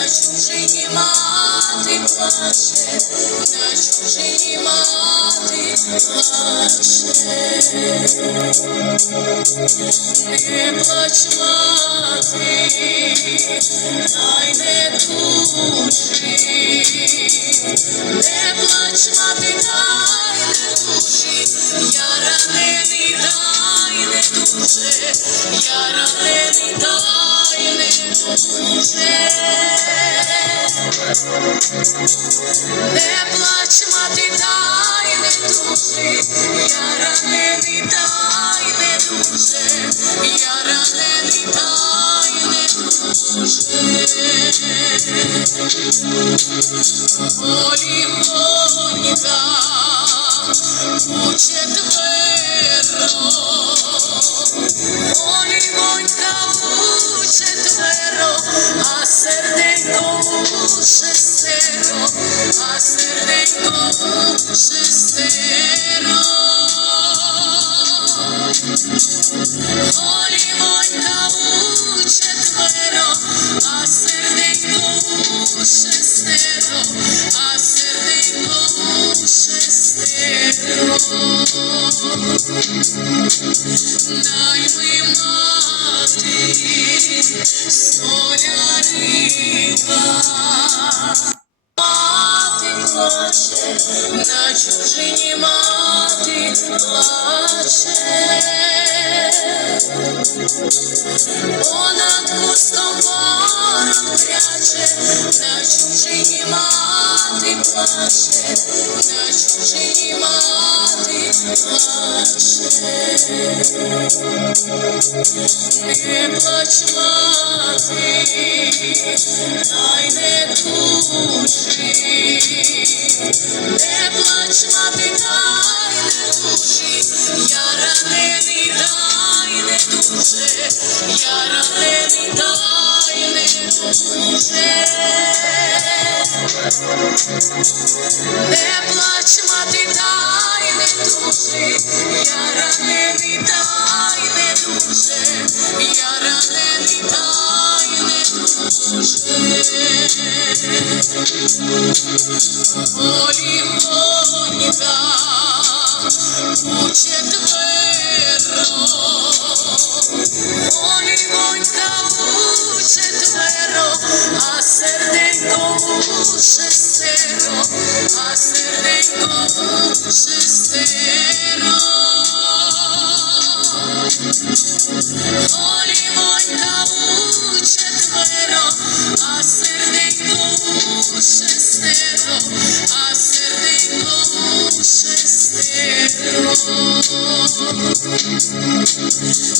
на чужині мати плаче, на чужині мати плаче. Не плач, мати, дай не душі, не плач, мати, дай не душі, я ранений, дай не дуже, я ранений, дай не дуже. Не плач, мати, дай не душі, я ранений, дай не дуже, я ранений, дай не дуже. Волі вонька, у четверо, волі вонька Найми мати, солярика, Мати плаче, на чужині мати плаче. Понад кустом ворон пряче, на чужині мати плаче, на чужині мати плаче. Не плач, мати, дай не душі, не плач, мати, я ранений, дай не плач, мати, дай душі, я ранений, дай не дуже, я ранений, дуже. Волі вонька, у четверо, волі вонька шестеро.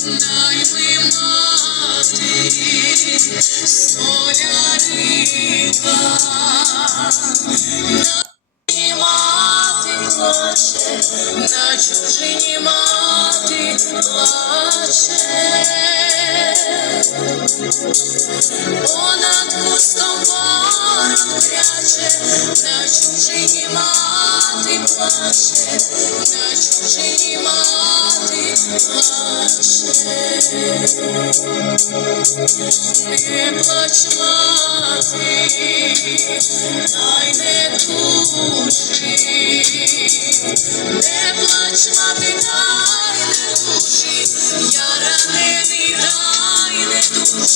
Найми мати, солярика, Понад кустом ворон пряче, на чужині мати плаче, на чужині мати плаче. Не плач, мати, дай не душі, не плач, мати, дай не душі, я ранений,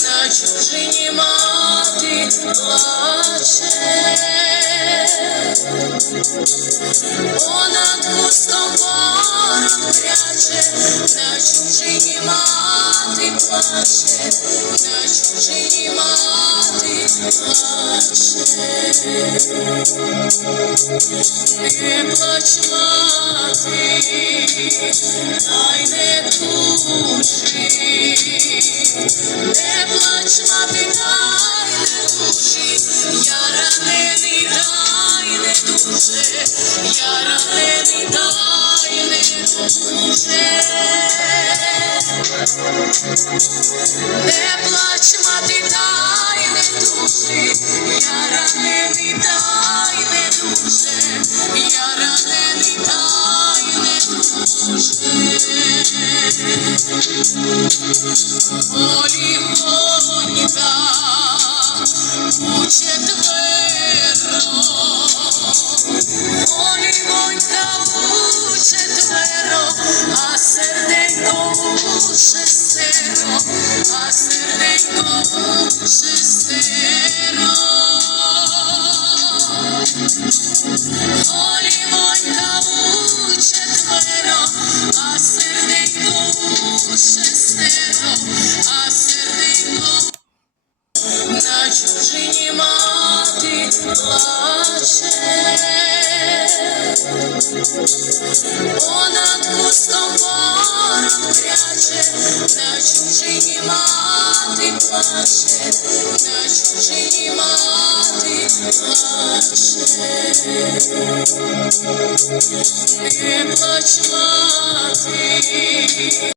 на чужині мати плаче. Понад кустом ворог пряче, на чужині мати плаче, на чужині мати плаче. Не плач, мати, дай не душі, не плач, мати, дай не душі, я ранений, Не плач, мати, дай не душі, я ранений, дай не душе, я ранений, дай не душе. Олівонька, у четверо, Олівонька у четверо, а серденько у а серденько у шестеро. Олівонька у четверо, а серденько у шестеро, а серденько чужині мати плаче, на чужині мати плаче. Не плач, мати,